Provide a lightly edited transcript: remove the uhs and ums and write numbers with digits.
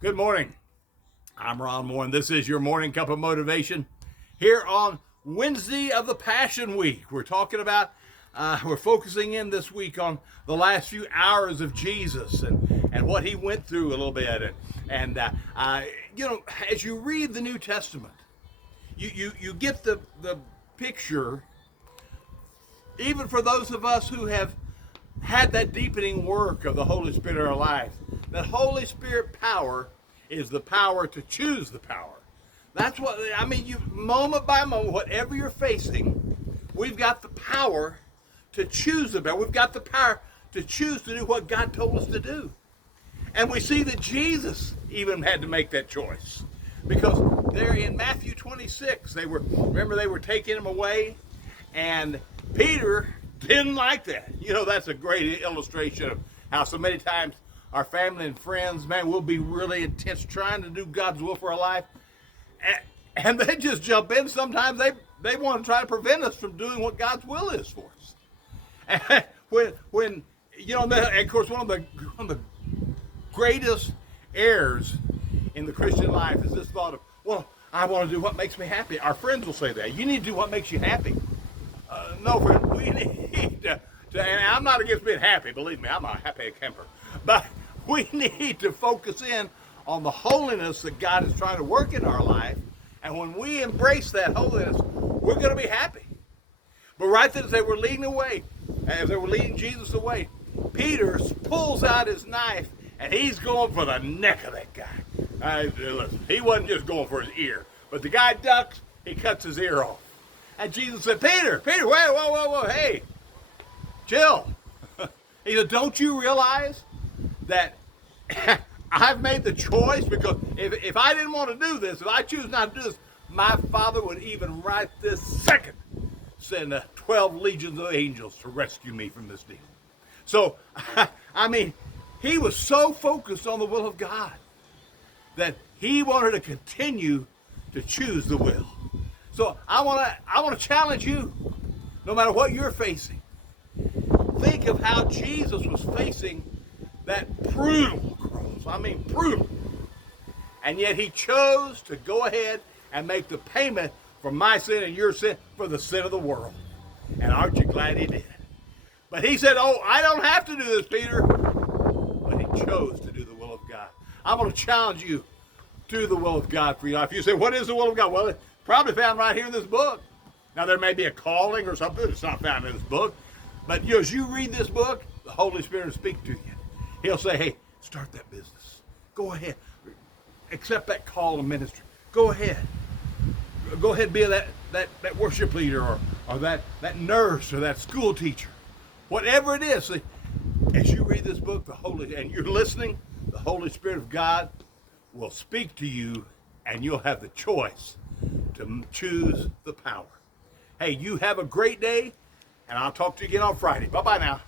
Good morning. I'm Ron Moore, and this is your morning cup of motivation here on Wednesday of the Passion Week. We're focusing in this week on the last few hours of Jesus and what he went through a little bit. As you read the New Testament, you get the picture, even for those of us who have had that deepening work of the Holy Spirit in our lives. That Holy Spirit power is the power to choose the power. That's what I mean. You moment by moment, whatever you're facing, we've got the power to choose the power. We've got the power to choose to do what God told us to do. And we see that Jesus even had to make that choice, because there in Matthew 26, they were taking him away, and Peter didn't like that. That's a great illustration of how so many times our family and friends, man, we'll be really intense trying to do God's will for our life, and they just jump in. Sometimes they want to try to prevent us from doing what God's will is for us. And when of course, one of the greatest errors in the Christian life is this thought of, well, I want to do what makes me happy. Our friends will say that. You need to do what makes you happy. No, friend, we need to, and I'm not against being happy, believe me, I'm a happy camper. But we need to focus in on the holiness that God is trying to work in our life. And when we embrace that holiness, we're going to be happy. But right then, as they were leading Jesus away, Peter pulls out his knife, and he's going for the neck of that guy. Listen, he wasn't just going for his ear, but the guy ducks, he cuts his ear off. And Jesus said, Peter, whoa, hey, chill. He said, don't you realize that I've made the choice? Because if I didn't want to do this, if I choose not to do this, my Father would even right this second send 12 legions of angels to rescue me from this deal. So, he was so focused on the will of God that he wanted to continue to choose the will. So I want to challenge you, no matter what you're facing. Think of how Jesus was facing that brutal cross. Brutal. And yet he chose to go ahead and make the payment for my sin and your sin, for the sin of the world. And aren't you glad he did? But he said, oh, I don't have to do this, Peter. But he chose to do the will of God. I'm going to challenge you to the will of God for your life. You say, what is the will of God? Well, it's probably found right here in this book. Now, there may be a calling or something that's not found in this book. But as you read this book, the Holy Spirit will speak to you. He'll say, hey, start that business. Go ahead. Accept that call to ministry. Go ahead. Go ahead and be that worship leader or that nurse or that school teacher. Whatever it is, as you read this book, and you're listening, the Holy Spirit of God will speak to you, and you'll have the choice to choose the power. Hey, you have a great day, and I'll talk to you again on Friday. Bye-bye now.